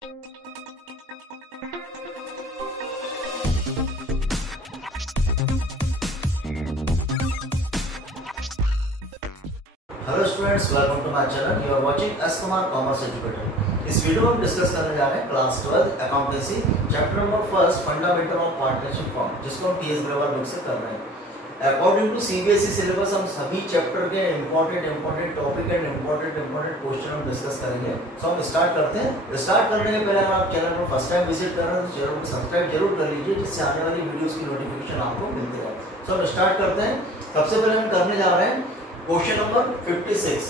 Hello students, welcome to my channel. You are watching S Kumar commerce educator. इस video में हम discuss करने जा रहे हैं class 12 accountancy chapter number 1 fundamental of partnership form, जिसको हम पीएस ग्रेवाल बुक से कर रहे हैं। अकॉर्डिंग टू सीबीएसई सिलेबस हम सभी चैप्टर के important topic and important question हम डिस्कस करेंगे। सो हम स्टार्ट करते हैं। स्टार्ट करने के पहले अगर आप चैनल पर फर्स्ट टाइम विजिट कर रहे हैं तो चैनल को सब्सक्राइब जरूर कर लीजिए, जिससे आने वाली वीडियोस की नोटिफिकेशन आपको मिलती रहे। सो हम स्टार्ट करते हैं। सबसे पहले हम करने जा रहे हैं क्वेश्चन नंबर 56।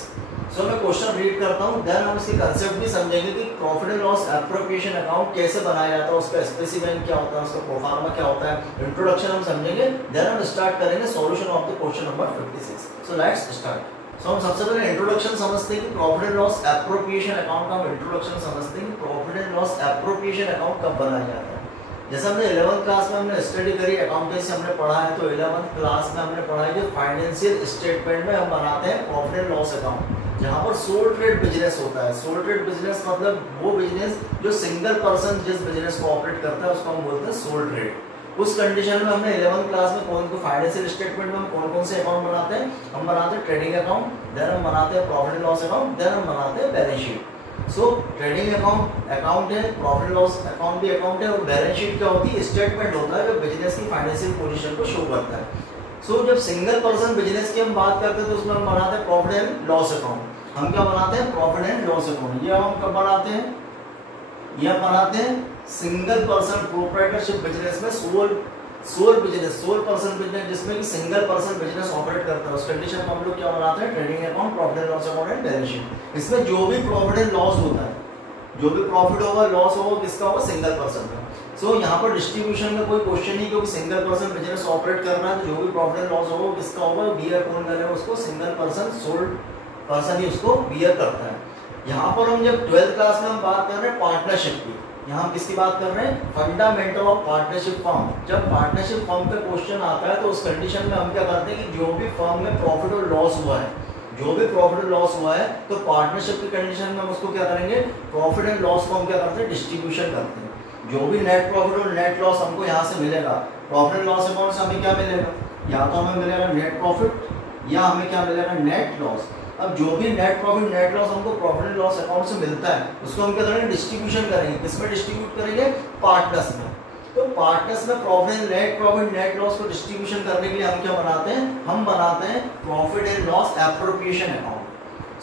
सो मैं क्वेश्चन रीड करता हूँ, देन हम इसके कंसेप्ट भी समझेंगे कि profit and loss appropriation account कैसे बनाया जाता है, उसका स्पेसिफिकेशन क्या होता है, उसका प्रोफार्मा क्या होता है, इंट्रोडक्शन हम समझेंगे। देन हम स्टार्ट करेंगे solution of the question number 56। So let's start. So हम सबसे पहले इंट्रोडक्शन समझते हैं कि profit and loss appropriation account का हम इंट्रोडक्शन समझते हैं कि profit and loss appropriation account कब बनाया जाता है। जैसे हमने 11th क्लास में हमने स्टडी करी अकाउंटेंसी हमने पढ़ा है, तो 11th क्लास में हमने पढ़ा है कि फाइनेंशियल स्टेटमेंट में हम बनाते हैं प्रॉफिट एंड लॉस अकाउंट, जहां पर सोल ट्रेड बिजनेस होता है। सोल ट्रेड बिजनेस मतलब वो बिजनेस जो सिंगल पर्सन जिस बिजनेस को ऑपरेट करता है उसको हम बोलते हैं सोल ट्रेड। उस कंडीशन में हमने 11th क्लास में कौन को फाइनेंशियल स्टेटमेंट में हम कौन कौन से अकाउंट बनाते हैं, हम बनाते हैं ट्रेडिंग अकाउंट, देन हम बनाते हैं profit and loss account, then हम बनाते हैं balance sheet. So trading account है, प्रॉफिट लॉस अकाउंट भी अकाउंट है, और बैलेंस शीट क्या होती है, स्टेटमेंट होता है जो बिजनेस की फाइनेंशियल पोजीशन को शो करता है। सो जब सिंगल पर्सन बिजनेस की हम बात करते हैं तो उसमें हम बनाते हैं प्रॉफिट एंड लॉस अकाउंट। हम क्या बनाते हैं, प्रॉफिट एंड लॉस अकाउंट। ये हम कब बनाते हैं, ये हम बनाते हैं सिंगल पर्सन प्रोप्राइटरशिप बिजनेस में, सोल पर्सन बिजनेस जिसमें कि सिंगल पर्सन बिजनेस ऑपरेट करता है, उस कंडीशन में हम लोग क्या बनाते हैं, trading account, profit and loss account and balance sheet. इसमें जो भी प्रॉफिट एंड लॉस होता है, जो भी प्रॉफिट होगा लॉस होगा किसका होगा, सिंगल पर्सन का। सो यहाँ पर डिस्ट्रीब्यूशन में कोई क्वेश्चन नहीं, क्योंकि सिंगल पर्सन बिजनेस ऑपरेट कर रहा है, तो जो भी प्रॉफिट एंड लॉस होगा किसका होगा, बियर कौन करेगा उसको, सिंगल पर्सन सोल पर्सन ही उसको बियर करता है। यहाँ पर हम जब 12th क्लास में हम बात कर रहे हैं पार्टनरशिप की, यहाँ हम किसकी बात कर रहे हैं, फंडामेंटल ऑफ पार्टनरशिप फर्म। जब पार्टनरशिप फर्म पे क्वेश्चन आता है तो उस कंडीशन में हम क्या करते हैं कि जो भी फर्म में प्रॉफिट और लॉस हुआ है, जो भी प्रॉफिट और लॉस हुआ है, तो पार्टनरशिप की कंडीशन में हम उसको क्या करेंगे, प्रॉफिट एंड लॉस को हम क्या करते हैं, डिस्ट्रीब्यूशन करते हैं। जो भी नेट प्रॉफिट और नेट लॉस हमको यहाँ से मिलेगा, प्रॉफिट एंड लॉस अकाउंट से हमें क्या मिलेगा, या तो हमें मिलेगा नेट प्रॉफिट या हमें क्या मिलेगा, नेट लॉस। अब जो भी नेट प्रॉफिट नेट लॉस हमको प्रॉफिट एंड लॉस अकाउंट से मिलता है, उसको हम क्या करेंगे, डिस्ट्रीब्यूशन करेंगे। किसमें डिस्ट्रीब्यूट करेंगे, पार्टनर्स में। तो पार्टनर्स में प्रॉफिट नेट लॉस को डिस्ट्रीब्यूशन करने के लिए हम क्या बनाते हैं, हम बनाते हैं profit and loss appropriation account.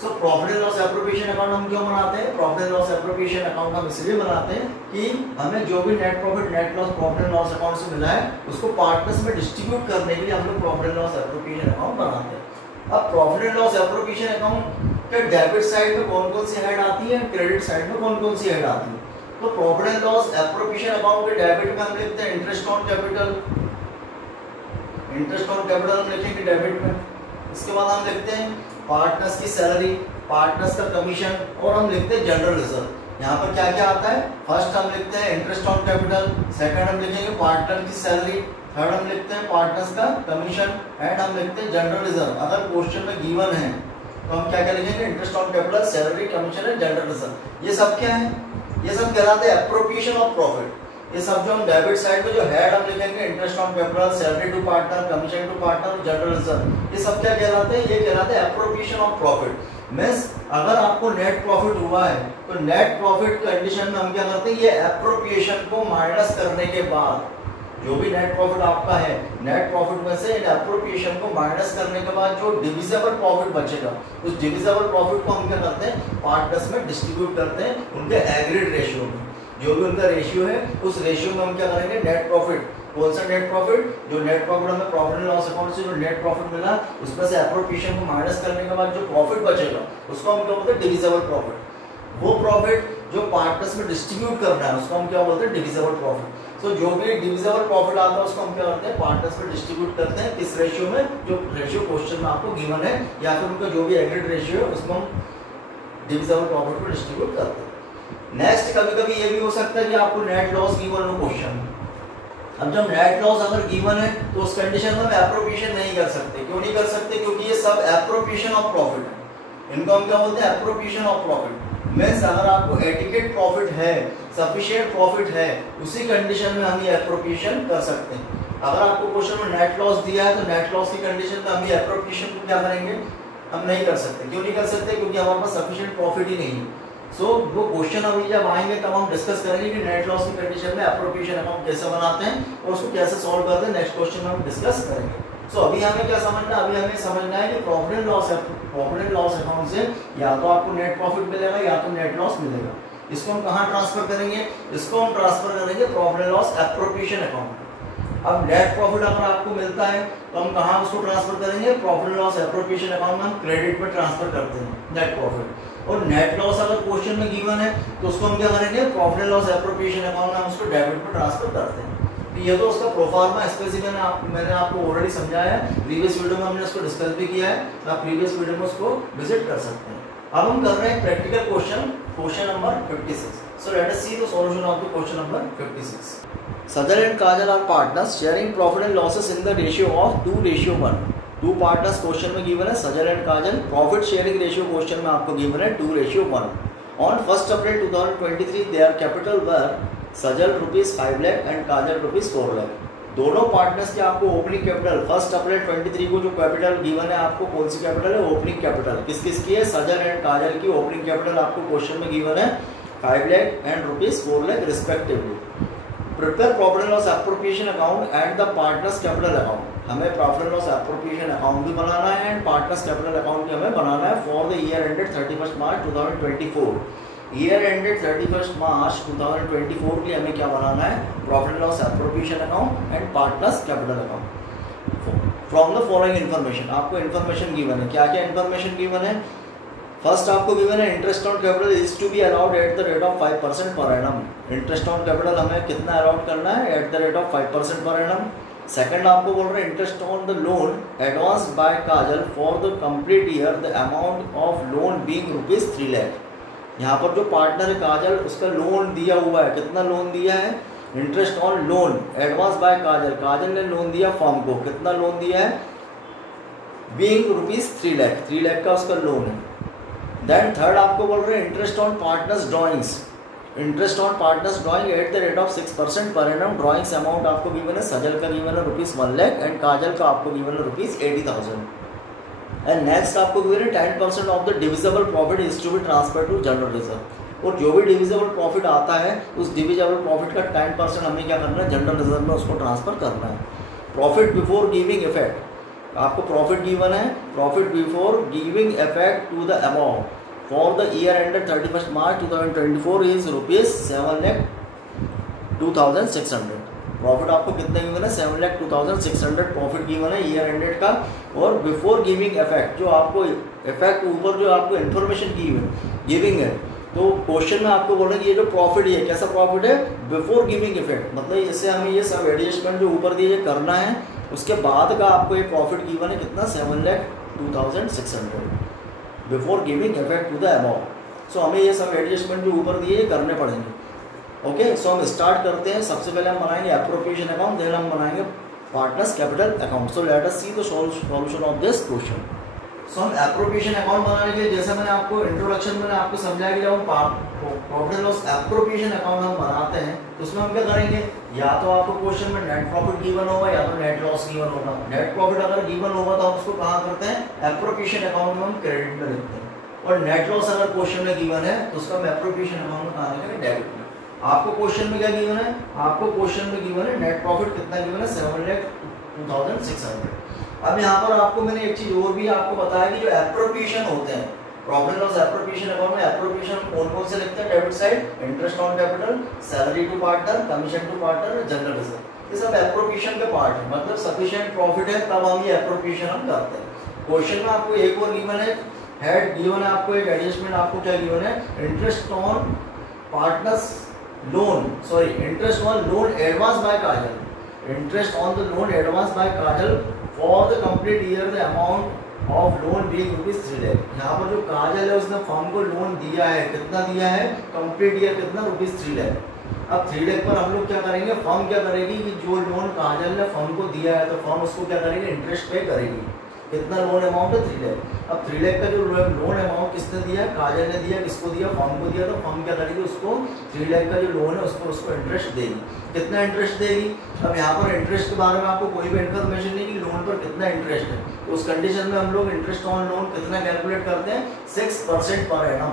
So profit and loss appropriation account हम क्यों बनाते हैं, profit and loss appropriation account हम इसलिए बनाते हैं कि हमें जो भी net profit net loss profit and loss account से मिला है उसको पार्टनर्स में डिस्ट्रीब्यूट करने के लिए हम लोग profit and loss appropriation account बनाते हैं। अब profit and loss appropriation account के डेबिट साइड में कौन कौन सी हेड आती है, क्रेडिट साइड में कौन कौन सी हेड आती है। तो profit and loss appropriation account के डेबिट में हम लिखते हैं interest on capital, interest on capital हम लिखेंगे डेबिट में। इसके बाद हम लिखते हैं पार्टनर्स की सैलरी, पार्टनर्स का कमीशन, और हम लिखते हैं जनरल रिजर्व। यहाँ पर क्या क्या आता है, फर्स्ट हम लिखते हैं इंटरेस्ट ऑन कैपिटल, सेकंड हम लिखेंगे पार्टनर की सैलरी, थर्ड हम लिखते हैं पार्टनर्स का कमीशन, एंड हम लिखते हैं जनरल रिजर्व। अगर क्वेश्चन में गिवन है तो हम क्या क्या लिखेंगे, interest on capital, salary, commission and general reserve. ये सब क्या है, ये सब कहलाते हैं एप्रोप्रिएशन ऑफ प्रॉफिट। ये सब जो हम डेबिट साइड में जो हेड हम लिखेंगे, interest on capital, salary to partner, commission to partner, general reserve, ये सब क्या कहलाते हैं, ये कहलाते हैं एप्रोप्रिएशन ऑफ प्रॉफिट। मींस अगर आपको नेट प्रॉफिट हुआ है तो नेट प्रॉफिट कंडीशन में हम क्या करते हैं, ये एप्रोप्रिएशन को माइनस करने के बाद जो भी नेट प्रॉफिट आपका है, नेट प्रॉफिट में से एप्रोप्रिएशन को माइनस करने के बाद जो डिविजिबल प्रॉफिट बचेगा, उस डिविजिबल प्रॉफिट को हम क्या करते हैं, पार्टनर्स में डिस्ट्रीब्यूट करते हैं उनके एग्रीड रेशियो में। जो भी उनका रेशियो है उस रेशियो में हम क्या करेंगे, नेट प्रॉफिट, कौन सा नेट प्रॉफिट, जो नेट प्रॉफिट हमें प्रॉफिट एंड लॉस अकाउंट से जो नेट प्रॉफिट मिला उसमें से एप्रोप्रिएशन को माइनस करने के बाद जो प्रॉफिट बचेगा उसको हम क्या बोलते हैं, डिविजिबल प्रॉफिट। वो प्रॉफिट जो पार्टनर्स में डिस्ट्रीब्यूट करना है उसको हम क्या बोलते हैं, डिविजिबल प्रॉफिट। सो जो भी डिविजिबल प्रॉफिट आता है उसको हम क्या करते हैं, पार्टनर्स में डिस्ट्रीब्यूट करते हैं। किस रेशियो में, जो रेशियो क्वेश्चन में आपको गिवन है, या फिर उनका जो भी एग्रीड रेशियो है उसमें हम डिविजिबल प्रॉफिट को डिस्ट्रीब्यूट करते हैं। नेक्स्ट कभी कभी ये भी हो सकता है कि आपको नेट लॉस गिवन हो क्वेश्चन। अब जब नेट लॉस अगर गिवन है तो उस कंडीशन में हम एप्रोप्रिएशन नहीं कर सकते। क्यों नहीं कर सकते, क्योंकि ये सब एप्रोप्रिएशन ऑफ प्रॉफिट है। इनको हम क्या बोलते हैं, एप्रोप्रिएशन ऑफ प्रॉफिट। मीन्स अगर आपको एडिक्वेट प्रॉफिट है, सफिशिएंट प्रॉफिट है, उसी कंडीशन में हम ये एप्रोप्रिएशन कर सकते हैं। अगर आपको क्वेश्चन में नेट लॉस दिया है तो नेट लॉस की कंडीशन में हम ये एप्रोप्रिएशन को क्या करेंगे, हम नहीं कर सकते। क्यों नहीं कर सकते? क्योंकि हमारे पास सफिशिएंट प्रॉफिट ही नहीं है। सो वो क्वेश्चन अभी जब आएंगे तब हम डिस्कस करेंगे कि नेट लॉस की कंडीशन में एप्रोप्रिएशन अकाउंट कैसे बनाते हैं और उसको कैसे सॉल्व करते हैं। नेक्स्ट क्वेश्चन में हम डिस्कस करेंगे। सो अभी हमें क्या समझना है, अभी हमें समझना है कि प्रॉफिट एंड लॉस अकाउंट से या तो आपको नेट प्रॉफिट मिलेगा या तो नेट लॉस मिलेगा। इसको हम कहाँ ट्रांसफर करेंगे? इसको हम ट्रांसफर करेंगे profit and loss appropriation account. अब नेट प्रॉफिट अगर आपको मिलता है तो हम कहाँ उसको ट्रांसफर करेंगे? Profit and loss appropriation account में हम क्रेडिट में ट्रांसफर करते हैं नेट प्रॉफिट। और नेट लॉस अगर क्वेश्चन में गिवन है तो उसको हम क्या करेंगे? Profit and loss appropriation account में हम उसको डेबिट में ट्रांसफर करते हैं। तो ये तो उसका प्रोफार्मा स्पेसिफिक मैंने आपको ऑलरेडी समझाया है, प्रीवियस वीडियो में हमने उसको डिस्कस भी किया है, तो आप प्रीवियस वीडियो में उसको विजिट कर सकते हैं। अब हम कर रहे हैं practical question number 56। So let us see the solution of the question number 56. Sajal and Kajal are partners sharing profit and losses in the ratio of 2:1. Two partners question में गिवन है, Sajal and Kajal. Profit sharing ratio question में आपको given है 2:1। On 1 April 2023 their capital were Sajal ₹5 lakh and Kajal ₹4 lakh. दोनों partners के आपको opening capital 1 अप्रैल 23 को जो कैपिटल गिवन है आपको कौन सी कैपिटल है? Opening capital. किस किस की है? सजल एंड काजल की ओपनिंग कैपिटल आपको क्वेश्चन में गिवन है 5 lakh and ₹4 lakh respectively. Prepare profit and loss appropriation account and the partners capital account. हमें profit and loss appropriation account भी बनाना है एंड पार्टनर्स कैपिटल अकाउंट भी हमें बनाना है for the year ended 31 March 2024। Year ended 31 March 2024 के लिए हमें क्या बनाना है? Profit and loss appropriation account and partners capital account. From the following information, आपको इन्फॉर्मेशन गिवन है। क्या क्या इन्फॉर्मेशन गिवन है? फर्स्ट आपको गिवन है interest on capital is to be allowed at the rate of 5% per annum. Interest on capital हमें कितना allowed करना है? Eight the rate of 5% per annum. Second आपको बोल रहे हैं interest on the loan advance by Kajal for the complete year the amount of loan being ₹3 lakh. यहाँ पर जो पार्टनर है काजल उसका लोन दिया हुआ है, कितना लोन दिया है? Interest on loan advance by Kajal, Kajal ने लोन दिया फर्म को, कितना लोन दिया है? बीइंग ₹3 लाख, 3 लाख का उसका लोन है। देन थर्ड आपको बोल रहे हैं interest on partners drawings, interest on partners drawing eight the rate of 6% per annum. Drawings amount आपको गिवन है, सजल का गिवन है ₹1 लाख एंड काजल का आपको गिवन है ₹80,000। एंड नेक्स्ट आपको गिवन है 10% of the divisible profit is to be transfer to general reserve. और जो भी डिविजिबल प्रॉफिट आता है उस डिविजिबल प्रॉफिट का 10% हमें क्या करना है? जनरल रिजर्व में उसको ट्रांसफर करना है। प्रॉफिट बिफोर गिविंग इफेक्ट, आपको प्रॉफिट गिवन है, profit before giving effect to the amount for the year ended 31 March 2024 is ₹7,02,600। Profit आपको कितना गिवन है? 7,02,600 प्रॉफिट गिवन है ईयर एंडेड का। और बिफोर गिविंग इफेक्ट, जो आपको इफेक्ट ऊपर जो आपको इन्फॉर्मेशन गिविंग है, तो क्वेश्चन में आपको बोल रहे हैं कि ये जो प्रॉफिट है कैसा प्रॉफिट है? बिफोर गिविंग इफेक्ट, मतलब इससे हमें ये सब एडजस्टमेंट जो ऊपर दिए करना है, उसके बाद का आपको ये प्रॉफिट गिवन है कितना? 7,02,600 before giving effect to the amount. So हमें ये सब एडजस्टमेंट जो ऊपर दिए करने पड़ेंगे। ओके, सो हम स्टार्ट करते हैं। सबसे पहले हम बनाएंगे एप्रोप्रिएशन अकाउंट, देन हम बनाएंगे partners capital account. So let us see the solution of this question. So हम एप्रोप्रिएशन अकाउंट बनाने के लिए, जैसे मैंने आपको इंट्रोडक्शन में आपको समझाया कि जब हम profit and loss appropriation account हम बनाते हैं तो उसमें हम क्या करेंगे? या तो आपको क्वेश्चन में नेट प्रॉफिट गिवन होगा या तो नेट लॉस गिवन होगा। नेट प्रॉफिट अगर गिवन होगा तो हम उसको कहाँ करते हैं? एप्रोप्रिएशन अकाउंट में हम क्रेडिट में लिखते हैं। और नेट लॉस अगर क्वेश्चन में गिवन है तो उसका हम एप्रोप्रिएशन अकाउंट में कहाँ लिखेंगे? डेबिट में। आपको क्वेश्चन में क्या गिवन है? आपको क्वेश्चन में गिवन है नेट प्रॉफिट कितना गिवन है? 7,02,600। अब यहाँ पर आपको मैंने एक चीज और भी आपको बताया कि जो एप्रोप्रिएशन होते हैं profit and loss appropriation account में, एप्रोप्रिएशन कौन कौन से लिखते हैं? Debit side interest on capital, salary to partner, commission to partner, general reserve, ये सब एप्रोप्रिएशन के पार्ट है। मतलब सफिशिएंट प्रॉफिट है तब हम ये एप्रोप्रिएशन हम करते हैं। क्वेश्चन में आपको एक और गिवन है, हेड गिवन है आपको एक एडजस्टमेंट, आपको क्या गिवन है? Interest on partners loan, sorry interest on loan advance by Kajal, interest on the loan advance by Kajal for the complete year the amount of loan being ₹3 lakh. यहाँ पर जो काजल है उसने फर्म को लोन दिया है, कितना दिया है? कंप्लीट ईयर कितना? ₹3 लाख। अब 3 लाख पर हम लोग क्या करेंगे? फर्म क्या करेगी कि जो लोन काजल ने फर्म को दिया है तो फर्म उसको क्या करेगी? इंटरेस्ट पे करेगी। कितना लोन अमाउंट है 3 लाख। अब 3 लाख का जो लोन अमाउंट किसने दिया है, काजल ने दिया, किसको दिया, फर्म को दिया। तो फर्म क्या करेगी, उसको 3 लाख का जो लोन है उसको इंटरेस्ट देगी। कितना इंटरेस्ट देगी, अब यहाँ पर इंटरेस्ट के बारे में आपको कोई भी इन्फॉर्मेशन नहीं कि लोन पर कितना इंटरेस्ट है। तो उस कंडीशन में हम लोग इंटरेस्ट ऑन लोन कितना कैलकुलेट करते हैं, 6% पर एनम।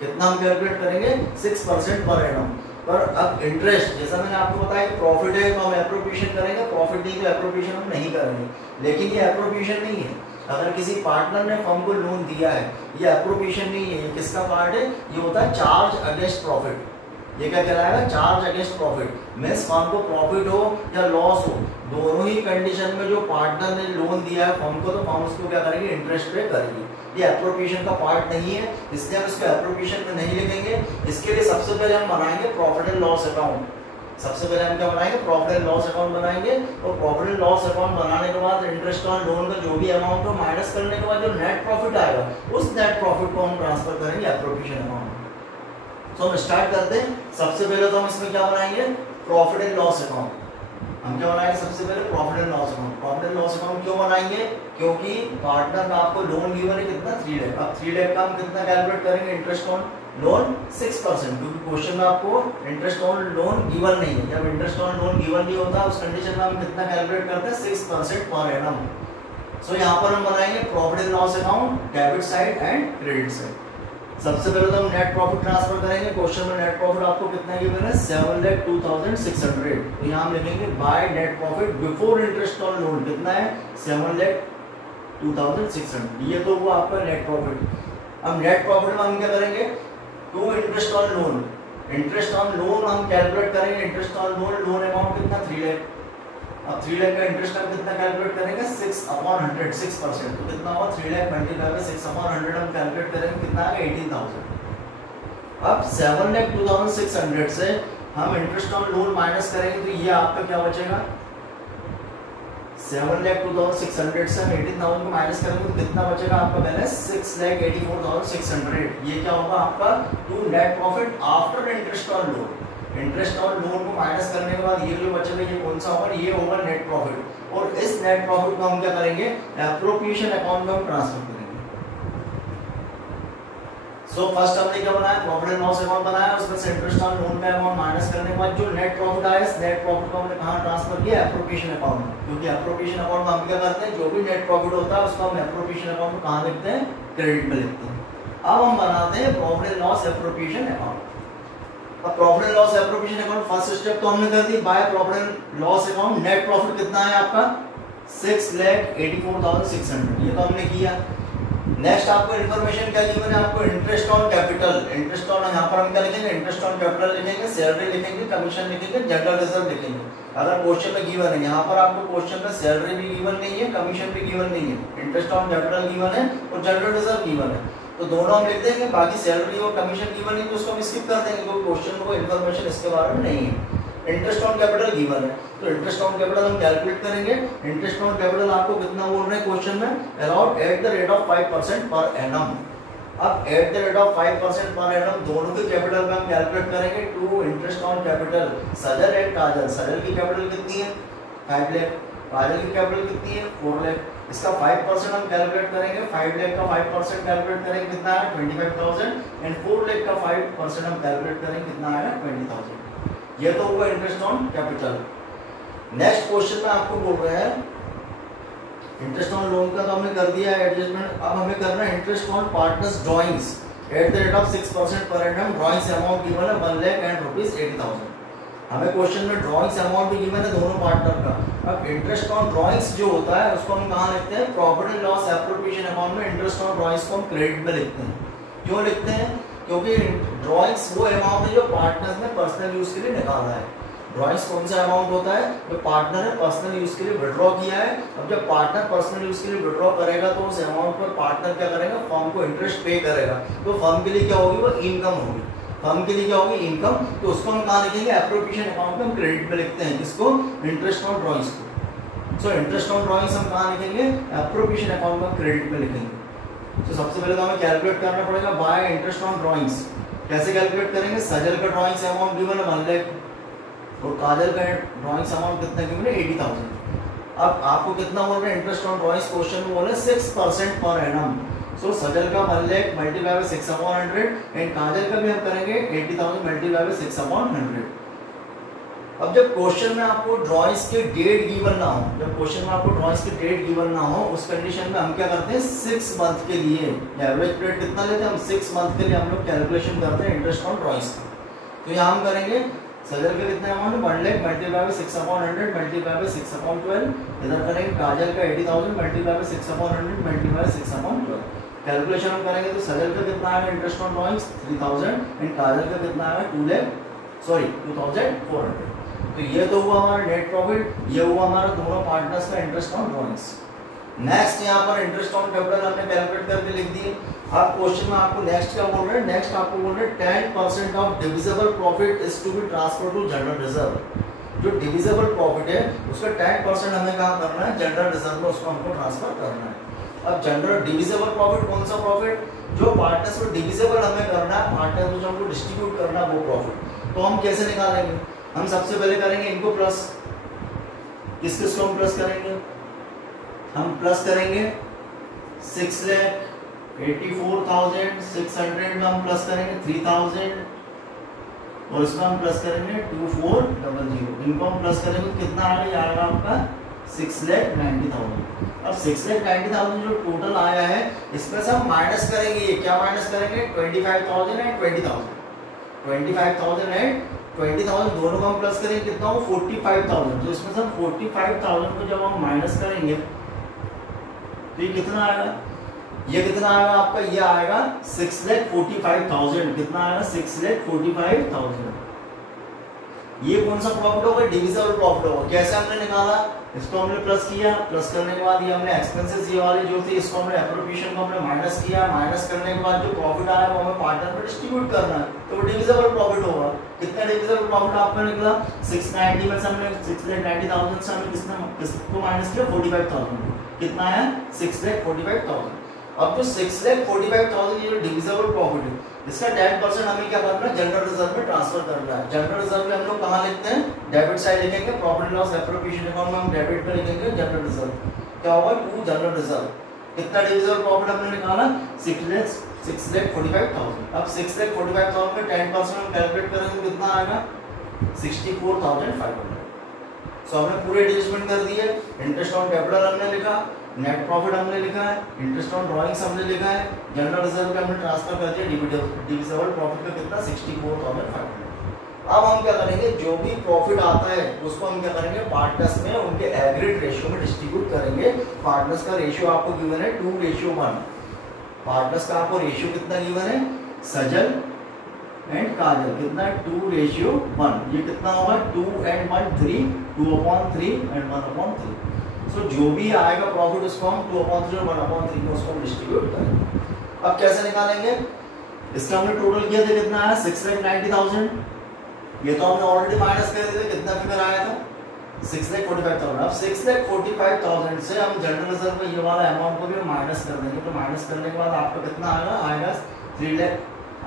कितना हम कैलकुलेट करेंगे, 6% पर एनम। पर अब इंटरेस्ट, जैसा मैंने आपको बताया कि प्रॉफिट है तो हम एप्रोप्रिएशन करेंगे, प्रॉफिट नहीं तो एप्रोप्रिएशन हम नहीं करेंगे। लेकिन ये एप्रोप्रिएशन नहीं है। अगर किसी पार्टनर ने फर्म को लोन दिया है, ये एप्रोप्रिएशन नहीं है। ये किसका पार्ट है, ये होता है चार्ज अगेंस्ट प्रॉफिट। ये क्या कहलाएगा, charge against profit. Means firm को प्रॉफिट हो या लॉस हो, दोनों ही कंडीशन में जो पार्टनर ने लोन दिया है फर्म को, तो फर्म उसको क्या करेगी, इंटरेस्ट पे करेगी। ये एप्रोप्रिएशन का पार्ट नहीं है, इसलिए हम इसको एप्रोप्रिएशन में नहीं लिखेंगे। इसके लिए सबसे पहले हम बनाएंगे प्रॉफिट एंड लॉस अकाउंट। सबसे पहले हम क्या बनाएंगे, प्रॉफिट एंड लॉस अकाउंट बनाएंगे। और प्रॉफिट एंड लॉस अकाउंट बनाने के बाद इंटरेस्ट ऑन लोन का जो भी अमाउंट हो माइनस करने के बाद जो नेट प्रॉफिट आएगा, उस नेट प्रॉफिट को हम ट्रांसफर करेंगे एप्रोप्रिएशन अकाउंट। तो हम स्टार्ट करते हैं। सबसे पहले तो हम इसमें क्या बनाएंगे, प्रॉफिट एंड लॉस अकाउंट। हम क्या बनाएंगे, सबसे पहले profit and loss account. Profit and loss account क्यों बनाएंगे, क्योंकि पार्टनर का आपको लोन गिवन है कितना, 3 लाख। अब 3 लाख का हम कितना कैलकुलेट करेंगे, इंटरेस्ट ऑन लोन 6%, क्योंकि क्वेश्चन में आपको इंटरेस्ट ऑन लोन गिवन नहीं है। जब इंटरेस्ट ऑन लोन गिवन नहीं होता उस कंडीशन में हम कितना कैलकुलेट करते हैं, 6% पर एनम। सो यहाँ पर हम बनाएंगे profit and loss account, debit side and credit side. सबसे पहले तो हम नेट प्रॉफिट ट्रांसफर करेंगे। क्वेश्चन में नेट प्रॉफिट आपको कितना गिवन है, 7,02,600। तो यहाँ हम लिखेंगे by net profit before interest on loan कितना है, 7,02,600। ये तो वो आपका नेट प्रॉफिट। अब नेट प्रॉफिट में हम क्या करेंगे, to interest on loan. Interest on loan हम कैलकुलेट करेंगे। इंटरेस्ट ऑन लोन अमाउंट कितना, 3 लाख। अब 3 लाख का इंटरेस्ट हम कितना कैलकुलेट करेंगे, 6/100, 6%। तो कितना होगा, 3 लाख 25 का 6/100 हम कैलकुलेट करेंगे, कितना आएगा, 18,000। अब 7,02,600 से हम इंटरेस्ट ऑन लोन माइनस करेंगे तो ये आपका क्या बचेगा, 7,02,600 से हम 18,000 को माइनस करेंगे तो कितना बचेगा आपका बैलेंस, 6,84,600। ये क्या होगा आपका to net profit after interest on loan. Interest on loan को माइनस करने के बाद ये जो बचेगा ये कौन सा होगा, ये होगा नेट प्रॉफिट। और इस नेट प्रॉफिट को हम क्या करेंगे, एप्रोप्रिएशन अकाउंट में हम ट्रांसफर करेंगे। सो फर्स्ट हमने क्या बनाया, प्रॉफिट एंड लॉस अकाउंट बनाया, उसमें से इंटरेस्ट ऑन लोन का अमाउंट माइनस करने के बाद जो नेट प्रॉफिट आया, इस नेट प्रॉफिट को हमने कहां ट्रांसफर किया, एप्रोप्रिएशन अकाउंट में। क्योंकि एप्रोप्रिएशन अकाउंट में हम क्या करते हैं, जो भी नेट प्रॉफिट होता है उसको हम एप्रोप्रिएशन अकाउंट में कहां लिखते हैं, क्रेडिट में लिखते हैं। अब हम बनाते हैं profit and loss appropriation account. अब profit and loss appropriation account first step तो हमने कर दी, by profit and loss account net profit कितना है आपका, 6,84,600। ये तो हमने किया। नेक्स्ट आपको इन्फॉर्मेशन क्या गिवन है, आपको interest on capital. Interest on यहाँ पर हम क्या लिखेंगे, इंटरेस्ट ऑन कैपिटल लिखेंगे, सैलरी लिखेंगे, कमीशन लिखेंगे, जनरल रिजर्व लिखेंगे। अगर क्वेश्चन में गिवन है, यहाँ पर आपको क्वेश्चन में सैलरी भी गिवन नहीं है, कमीशन भी गिवन नहीं है, इंटरेस्ट ऑन कैपिटल गिवन है और जनरल रिजर्व गिवन है, तो दोनों हम लिख देंगे। बाकी सैलरी और कमीशन गिवन नहीं तो उसको हम स्किप कर देंगे, क्योंकि क्वेश्चन में कोई इन्फॉर्मेशन इसके बारे में नहीं है। इंटरेस्ट ऑन कैपिटल गिवन है तो इंटरेस्ट ऑन कैपिटल हम कैलकुलेट करेंगे। इंटरेस्ट ऑन कैपिटल आपको कितना बोल रहे हैं क्वेश्चन में, allowed at the rate of 5% per annum. अब eight the rate of 5% per annum दोनों के कैपिटल में हम कैलकुलेट करेंगे। To interest on capital Sajal and Kajal. Sajal की कैपिटल कितनी है, 5 लाख। काजल की कैपिटल कितनी है, 4 लाख। इसका 5% हम कैलकुलेट करेंगे। 5 लाख का 5% कैलकुलेट करेंगे कितना है, 25,000। एंड 4 लाख का 5% हम कैलकुलेट करेंगे कितना आएगा, 20,000। ये तो हुआ interest on capital. Next question में आपको बोल रहे हैं इंटरेस्ट ऑन लोन का तो हमने कर दिया है एडजस्टमेंट। अब हमें करना है interest on partners drawings eight the rate of 6% per annum. Drawings amount given है 1 लाख एंड ₹80,000। हमें क्वेश्चन में ड्राइंग्स अमाउंट भी गिवन है दोनों पार्टनर का। अब इंटरेस्ट ऑन ड्राइंग्स जो होता है उसको हम कहाँ लिखते हैं, profit and loss appropriation account में इंटरेस्ट ऑन ड्राइंग्स को हम क्रेडिट में लिखते हैं। क्यों लिखते हैं, क्योंकि ड्राइंग्स वो अमाउंट है जो पार्टनर्स ने पर्सनल यूज के लिए निकाला है। ड्राइंग्स कौन सा अमाउंट होता है, जो पार्टनर ने पर्सनल यूज के लिए विड्रॉ किया है। अब जब पार्टनर पर्सनल यूज के लिए विड्रॉ करेगा तो उस अमाउंट पर पार्टनर क्या करेगा, फर्म को इंटरेस्ट पे करेगा। तो फर्म के लिए क्या होगी, वो इनकम होगी। फर्म के लिए क्या होगी, इनकम। तो उसको हम कहाँ लिखेंगे, एप्रोप्रिएशन अकाउंट में हम क्रेडिट में लिखते हैं। किसको, इंटरेस्ट ऑन ड्राइंग्स को। सो इंटरेस्ट ऑन ड्राइंग्स हम कहाँ लिखेंगे, एप्रोप्रिएशन अकाउंट में क्रेडिट में लिखेंगे। तो सबसे पहले तो हमें कैलकुलेट करना पड़ेगा बाय इंटरेस्ट ऑन ड्राइंग्स। कैसे कैलकुलेट करेंगे, सजल का ड्राइंग्स अमाउंट गिवन है 1 लाख और काजल का ड्राइंग्स अमाउंट कितना गिवन है 80,000। अब आपको कितना बोल रहे हैं, इंटरेस्ट ऑन ड्रॉइंग्स क्वेश्चन में बोल रहे हैं 6% पर एनम। सो सजल का 1 लाख मल्टीप्लाई बाय 6/100 एंड काजल का भी हम करेंगे 80,000 मल्टीप्लाई बाय 6/100। अब जब क्वेश्चन में आपको ड्रॉइंग्स के डेट गिवन ना हो, जब क्वेश्चन में आपको ड्रॉइंग्स के डेट गिवन ना हो, उस कंडीशन में हम क्या करते हैं 6 मंथ के लिए एवरेज पीरियड कितना लेते हैं हम 6 मंथ के लिए हम लोग कैलकुलेशन करते हैं इंटरेस्ट ऑन ड्रॉइंग्स का। तो यहाँ हम करेंगे सजल का कितना amount 1 lakh multiply by 6/100 multiply by 6/12, इधर करेंगे काजल का 80,000 multiply by 6/100 multiply by 6/12। Calculation हम करेंगे तो सजल का कितना आएगा इंटरेस्ट ऑन ड्रॉइंग्स 3000 एंड काजल का कितना आएगा 2400। तो ये तो हुआ हमारा नेट प्रॉफिट, ये हुआ हमारा दोनों पार्टनर्स का इंटरेस्ट ऑन ड्रॉइंग्स। नेक्स्ट यहाँ पर इंटरेस्ट ऑन कैपिटल हमने कैलकुलेट करके लिख दिए। आप क्वेश्चन में आपको नेक्स्ट क्या बोल रहे हैं, नेक्स्ट आपको बोल रहे हैं 10% of divisible profit is to be transfer to general reserve. जो डिविजिबल प्रॉफिट है उसका 10% हमें कहाँ करना है, जनरल रिजर्व में उसको हमको ट्रांसफर करना है। अब जनरल डिविजिबल प्रॉफिट कौन सा प्रॉफिट, जो पार्टनर्स में डिविजिबल हमें करना है, पार्टनर्स में जो हमको डिस्ट्रीब्यूट करना है वो प्रॉफिट। तो हम कैसे निकालेंगे, हम सबसे पहले करेंगे इनको प्लस, किस किस को हम प्लस करेंगे, हम प्लस करेंगे 6,84,600 में हम प्लस करेंगे 3000 और इसमें हम प्लस करेंगे 2400। इनको हम प्लस करेंगे तो कितना आएगा, ये आएगा आपका 6,90,000। अब 6,90,000 जो टोटल आया है इसमें से हम माइनस करेंगे, ये क्या माइनस करेंगे 25,000 एंड 20,000, 25,000 एंड 20,000 दोनों को हम प्लस करेंगे कितना हो 45,000। तो इसमें से हम 45,000 को जब हम माइनस करेंगे तो ये कितना आएगा, ये कितना आएगा आपका, ये आएगा 6,45,000। कितना आएगा 6,45,000। ये कौन सा प्रॉफिट होगा, डिविजिबल प्रॉफिट होगा। कैसे हमने निकाला, इसको हमने प्लस किया, प्लस करने के बाद ये हमने एक्सपेंसेस ये वाले जो थे इसको हमने एप्रोप्रिएशन को हमने माइनस किया, माइनस करने के बाद जो प्रॉफिट आया वो हमें पार्टनर में डिस्ट्रीब्यूट करना है, तो वो डिविजिबल प्रॉफिट होगा। कितना डिविजिबल प्रॉफिट आपका निकला 690 में से हमने 6,90,000 से हमने किसको माइनस किया 45,000, कितना है 6,45,000। अब जो 6,45,000 ये जो डिविजिबल प्रॉफिट है इसका 10% हमें क्या करना है, जनरल रिजर्व में ट्रांसफर करना है। जनरल रिजर्व में हम लोग कहाँ लिखते हैं, डेबिट साइड लिखेंगे, प्रॉफिट लॉस एप्रोप्रिएशन अकाउंट में हम डेबिट में लिखेंगे जनरल रिजर्व। क्या होगा टू जनरल रिजर्व। कितना डिविजिबल प्रॉफिट हमने निकाला 6,45,000। अब 6,45,000 में 10% हम कैलकुलेट करेंगे तो कितना आएगा 64,500। सो हमने पूरे डिविजमेंट कर दिए। इंटरेस्ट ऑन कैपिटल हमने लिखा, नेट प्रॉफिट हमने लिखा है, इंटरेस्ट ऑन ड्रॉइंग्स हमने लिखा है, जनरल रिजर्व का हमने ट्रांसफर कर दिया, डिविजिबल प्रॉफिट का कितना 64,500। अब हम क्या करेंगे, जो भी प्रॉफिट आता है उसको हम क्या करेंगे पार्टनर्स में उनके एग्रीगेट रेशियो में डिस्ट्रीब्यूट करेंगे। पार्टनर्स का रेशियो आपको गिवन है 2:1। पार्टनर्स का आपको रेशियो कितना गिवन है, सजल एंड काजल कितना है 2:1। ये कितना होगा 2 and 1 3, 2/3 and 1/3। सो जो भी आएगा प्रॉफिट उसको हम 2/3 और 1/3 में उसको हम डिस्ट्रीब्यूट करेंगे। अब कैसे निकालेंगे, इसका हमने टोटल किया था कितना आया 6,90,000। ये तो हमने ऑलरेडी माइनस कर दिया, कितना फिगर आया था 6,45,000। अब 6,45,000 से हम जनरल रिजर्व में ये वाला अमाउंट को भी हम माइनस कर देंगे। तो माइनस करने के बाद आपका कितना आएगा 3 लाख।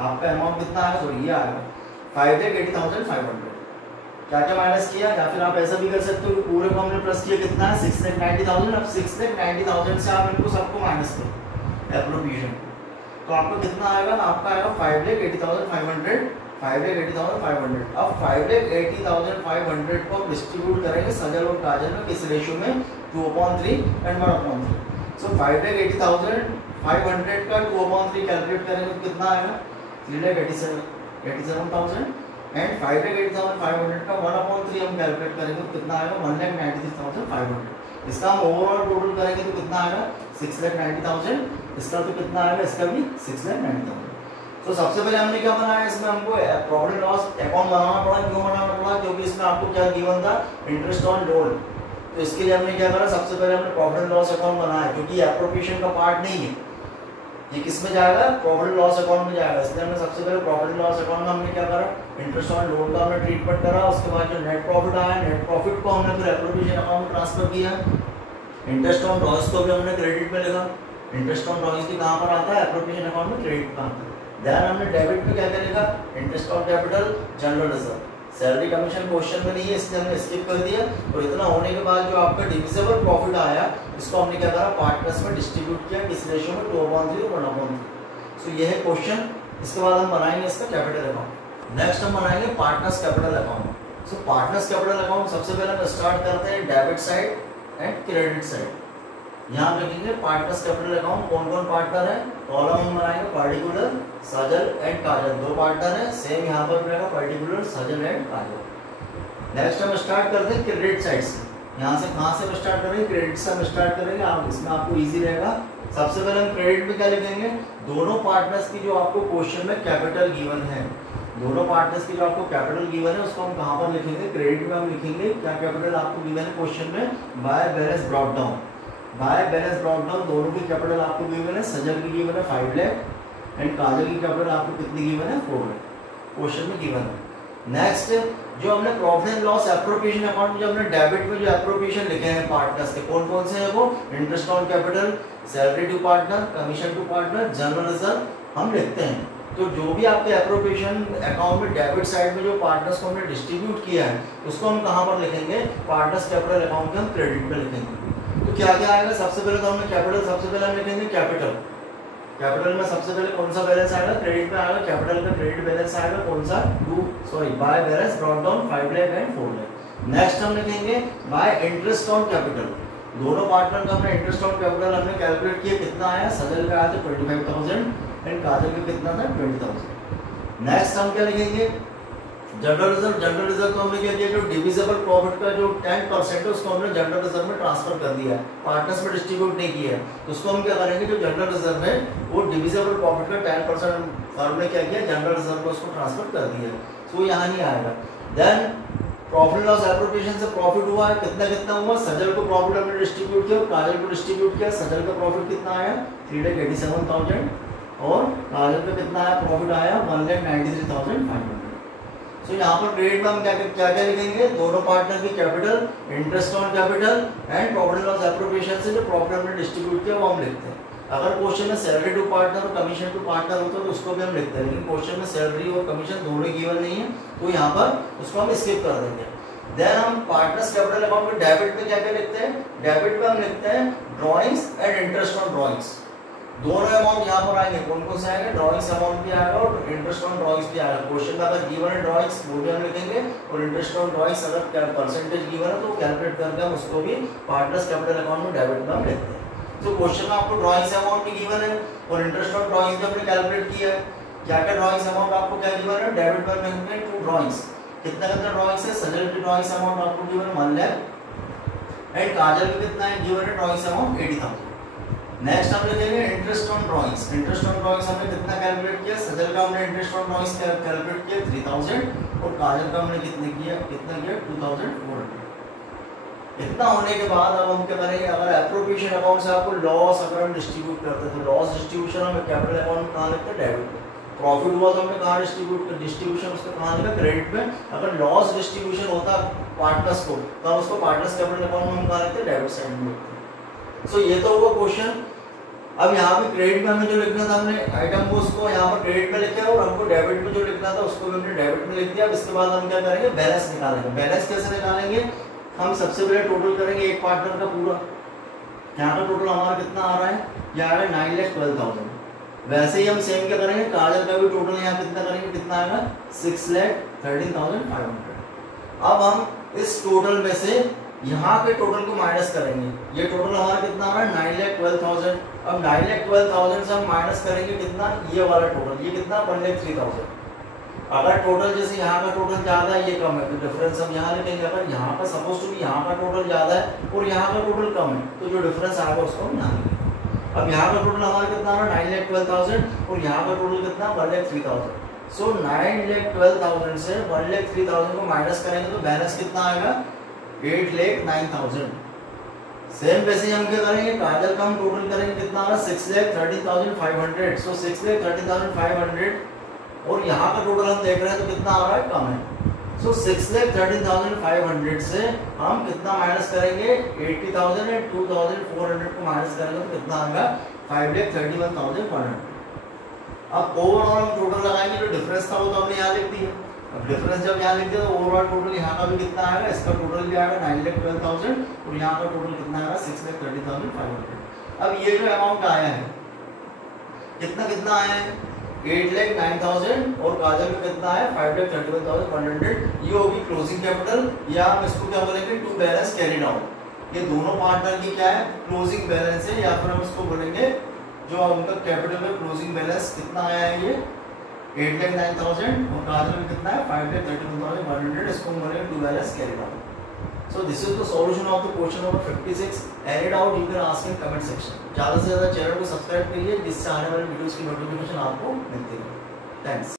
आपका अमाउंट कितना आएगा, तो ये आएगा 5,80,500। क्या क्या माइनस किया, या फिर आप ऐसा भी कर सकते हो कि पूरे को हमने प्लस किया कितना है 6,90,000। अब 6,90,000 से आप इनको सबको माइनस करो एप्रोप्रिएशन, तो आपको कितना आएगा, आपका आएगा 5,80,500। 5,80,500। अब 5,80,500 को डिस्ट्रीब्यूट करेंगे सजल और काजल में किस रेशियो में 2/3 and 1/3। सो 5,80,500 का 2/3 कैलकुलेट करेंगे तो कितना आएगा 3,87,000 एंड 5,80,500 का 1/3 हम कैलकुलेट करेंगे तो कितना आएगा 1,93,500। इसका हम ओवरऑल टोटल करेंगे तो कितना आएगा 6,90,000। इसका तो कितना आएगा, इसका भी 6,90,000। तो सबसे पहले हमने क्या बनाया, इसमें हमको प्रॉफिट एंड लॉस अकाउंट बनाना पड़ा। क्यों बनाना पड़ा, क्योंकि इसमें आपको क्या गिवन था इंटरेस्ट ऑन लोन। तो इसके लिए हमने क्या करा, सबसे पहले हमने प्रॉफिट एंड लॉस अकाउंट बनाया, क्योंकि एप्रोप्रिएशन का पार्ट नहीं है, ये किस में जाएगा प्रॉफिट एंड लॉस अकाउंट में जाएगा। इसलिए हमने सबसे पहले प्रॉफिट एंड लॉस अकाउंट में हमने क्या करा, इंटरेस्ट ऑन लोन का हमने ट्रीटमेंट करा। उसके बाद जो नेट प्रॉफिट आया, नेट प्रॉफिट को हमने फिर एप्रोप्रिएशन अकाउंट में ट्रांसफर किया। इंटरेस्ट ऑन ड्रॉइंग्स को भी हमने क्रेडिट में लिखा। इंटरेस्ट ऑन ड्रॉइंग्स भी कहाँ पर आता है, एप्रोप्रिएशन अकाउंट में क्रेडिट में आता है। ध्यान हमने डेबिट में क्या क्या लिखा, interest on capital general reserve, salary commission question में नहीं है इसलिए हमने स्किप कर दिया। और इतना होने के बाद जो आपका डिविजिबल प्रॉफिट आया इसको हमने क्या करा, पार्टनर्स में डिस्ट्रीब्यूट किया, किस रेशियो में, 2/0 1/3। सो ये है क्वेश्चन। इसके बाद हम बनाएंगे इसका कैपिटल अकाउंट। नेक्स्ट हम बनाएंगे पार्टनर्स कैपिटल अकाउंट। सो पार्टनर्स कैपिटल अकाउंट सबसे पहले हम स्टार्ट करते हैं debit side and credit side. यहाँ लिखेंगे पार्टनर्स कैपिटल अकाउंट, कौन कौन पार्टनर है। कॉलम हम बनाएंगे particular, Sajal and Kajal, 2 partner है। सेम यहाँ पर रहेगा particular, Sajal and Kajal. Next हम स्टार्ट करते हैं क्रेडिट साइड से। यहाँ से कहाँ से स्टार्ट करेंगे, क्रेडिट से हम स्टार्ट करेंगे। आप इसमें आपको इजी रहेगा। सबसे पहले हम क्रेडिट में क्या लिखेंगे, दोनों पार्टनर्स की जो आपको क्वेश्चन में कैपिटल गिवन है, दोनों पार्टनर्स की जो आपको कैपिटल गिवन है उसको हम कहाँ पर लिखेंगे, क्रेडिट में हम लिखेंगे क्या कैपिटल आपको गिवन है क्वेश्चन में, by balance brought down. By balance brought down दोनों की कैपिटल आपको गिवन है, सजल की गिवन है 5 लाख एंड काजल की कैपिटल आपको कितनी गिवन है, 4 लाख क्वेश्चन में गिवन है। नेक्स्ट जो हमने profit and loss appropriation account में जो हमने डेबिट में जो एप्रोप्रिएशन लिखे हैं पार्टनर्स के, कौन कौन से हैं वो, interest on capital, salary to partner, commission to partner, general reserve हम लिखते हैं। तो जो भी आपके एप्रोप्रिएशन अकाउंट में डेबिट साइड में जो पार्टनर्स को हमने डिस्ट्रीब्यूट किया है उसको हम कहाँ पर लिखेंगे, पार्टनर्स कैपिटल अकाउंट के हम क्रेडिट में लिखेंगे। तो क्या क्या आएगा, सबसे पहले तो हमने कैपिटल, सबसे पहले हम लिखेंगे कैपिटल। कैपिटल में सबसे पहले कौन सा बैलेंस आएगा, क्रेडिट में आएगा, कैपिटल का क्रेडिट बैलेंस आएगा कौन सा, by balance brought down 5 lakh and 4 lakh. Next हम लिखेंगे बाय इंटरेस्ट ऑन कैपिटल। दोनों पार्टनर का हमने इंटरेस्ट ऑन कैपिटल हमने कैलकुलेट किया, कितना आया, सजल का आया था 25,000 एंड काजल का कितना था 20,000। नेक्स्ट हम क्या लिखेंगे, जनरल रिजर्व। जनरल रिजर्व तो हमने क्या किया, जो डिविजिबल प्रॉफिट का जो 10% है उसको हमने जनरल रिजर्व में ट्रांसफर कर दिया है, पार्टनर्स में डिस्ट्रीब्यूट नहीं किया है। तो उसको हम क्या करेंगे, जो जनरल रिजर्व है वो डिविजिबल प्रॉफिट का 10% फर्म ने क्या किया, जनरल रिजर्व को उसको ट्रांसफर कर दिया है, तो यहाँ नहीं आएगा। देन प्रॉफिट लॉस एप्रोप्रिएशन से प्रॉफिट हुआ है, कितना कितना हुआ, सजल को प्रॉफिट हमने डिस्ट्रीब्यूट किया और काजल को डिस्ट्रीब्यूट किया। सजल का प्रॉफिट कितना आया, 3,87,000 और काजल का कितना आया, प्रॉफिट आया 1,93,500। तो यहाँ पर क्रेडिट में हम क्या क्या लिखेंगे, दोनों पार्टनर की capital, interest on capital and profit loss appropriation से जो प्रॉफिट हमने डिस्ट्रीब्यूट किया वो हम लिखते हैं। अगर क्वेश्चन में सैलरी टू पार्टनर और कमीशन टू पार्टनर होता तो उसको भी हम लिखते हैं, लेकिन क्वेश्चन में सैलरी और कमीशन दोनों गिवन नहीं है तो यहाँ पर उसको हम स्किप कर देंगे। देन हम पार्टनर्स कैपिटल अकाउंट में डेबिट में क्या क्या लिखते हैं, डेबिट में हम लिखते हैं drawings and interest on drawings. दोनों अमाउंट यहाँ पर आएंगे, कौन कौन से आएंगे, ड्रॉइंग्स अमाउंट भी आएगा और इंटरेस्ट ऑन ड्रॉइंग्स भी आएगा। क्वेश्चन में अगर गिवन है ड्रॉइंग्स वो भी हम लिखेंगे और इंटरेस्ट ऑन ड्रॉइंग्स अगर परसेंटेज गिवन है तो कैलकुलेट करके हम उसको भी पार्टनर्स कैपिटल अकाउंट में डेबिट में हम लिखते हैं। तो क्वेश्चन में आपको ड्रॉइंग्स अमाउंट भी गिवन है और इंटरेस्ट ऑन ड्रॉइंग्स भी हमने कैलकुलेट किया है। क्या क्या ड्रॉइंग्स अमाउंट आपको क्या गिवन है, डेबिट पर लिखेंगे 2 ड्रॉइंग्स, कितना कितना ड्रॉइंग्स है, सजल की ड्रॉइंग्स अमाउंट आपको गिवन है 1 लाख एंड काजल की कितना है गिवन है ड्रॉइंग्स अमाउंट 80,000। नेक्स्ट हम लिखेंगे interest on drawings. Interest on drawings हमने कितना कैलकुलेट किया, सजल का हमने इंटरेस्ट ऑन ड्रॉइंग्स कैलकुलेट किया 3,000 और काजल का हमने कितना किया 2,400। इतना होने के बाद अब हम क्या करेंगे, अगर एप्रोप्रिएशन अकाउंट से आपको लॉस अगर हम डिस्ट्रीब्यूट करते हैं तो लॉस डिस्ट्रीब्यूशन हम कैपिटल अकाउंट में कहाँ लिखते हैं, डेबिट में। प्रॉफिट हुआ तो हमने कहाँ डिस्ट्रीब्यूशन उसका कहाँ लिखा, क्रेडिट में। अगर लॉस डिस्ट्रीब्यूशन होता पार्टनर्स को तो उसको पार्टनर्स कैपिटल अकाउंट में हम कहाँ लिखते हैं, डेबिट साइड में लिखते हैं। सो ये तो हुआ क्वेश्चन। अब यहाँ पे क्रेडिट में हमें जो लिखना था हमने आइटम को उसको यहाँ पर क्रेडिट में लिखा और हमको डेबिट में जो लिखना था उसको भी हमने डेबिट में लिख दिया। अब इसके बाद हम क्या करेंगे, बैलेंस निकालेंगे। बैलेंस कैसे निकालेंगे, हम सबसे पहले टोटल करेंगे एक पार्टनर का पूरा। यहाँ पर टोटल हमारा कितना आ रहा है, यह आ रहा है 9,12,000। वैसे ही हम सेम क्या करेंगे, काजल का भी टोटल यहाँ कितना करेंगे, कितना आएगा 6,13,500। अब हम इस टोटल में से यहाँ के टोटल को माइनस करेंगे। ये टोटल हमारा कितना आ रहा है 9,12,000। अब 9,12,000 से हम माइनस करेंगे कितना, ये वाला टोटल, ये कितना 1,03,000। अगर टोटल जैसे यहाँ का टोटल ज्यादा है ये कम है तो डिफरेंस हम यहाँ लिखेंगे। अगर यहाँ का सपोज टू भी यहाँ का टोटल ज्यादा है और यहाँ का टोटल कम है तो जो डिफरेंस आएगा उसको हम यहाँ लिखेंगे। अब यहाँ का टोटल हमारा कितना आ रहा है 9,12,000 और यहाँ का टोटल कितना 1,03,000। सो 9,12,000 से 1,03,000 को माइनस करेंगे तो बैलेंस कितना आएगा 8,09,000। सेम वैसे हम क्या करेंगे, काजल का हम टोटल करेंगे कितना आ रहा है 6,13,500। सो 6,13,500 और यहाँ का टोटल हम देख रहे हैं तो कितना आ रहा है, कम है। सो 6,13,500 से हम कितना माइनस करेंगे 80,000 एंड 2,400 को माइनस करेंगे तो कितना आएगा 5,31,500। अब ओवरऑल हम टोटल लगाएंगे, जो डिफरेंस था वो तो हमने यहाँ लिख दिया। अब डिफरेंस जब यहाँ लिख दिया तो ओवरऑल टोटल यहाँ का भी कितना आएगा, इसका टोटल भी आएगा 9,12,000 और यहाँ का टोटल कितना आएगा 6,30,500। अब ये जो अमाउंट आया है कितना कितना आया है 8,09,000 और काजल में कितना है 5,31,100। ये होगी क्लोजिंग कैपिटल, या हम इसको क्या बोलेंगे टू बैलेंस कैरिड आउट। ये दोनों पार्टनर की क्या है क्लोजिंग बैलेंस है, या फिर हम इसको बोलेंगे जो उनका कैपिटल में क्लोजिंग बैलेंस कितना आया है ये 8,09,000 और काजल में कितना है 5,31,100। इसको हम बोलेंगे to balance carried out. So this is the solution of the question number 56. Any doubt you can ask in comment section. ज़्यादा से ज़्यादा चैनल को सब्सक्राइब करिए जिससे आने वाले वीडियोस की नोटिफिकेशन आपको मिलती है। थैंक्स।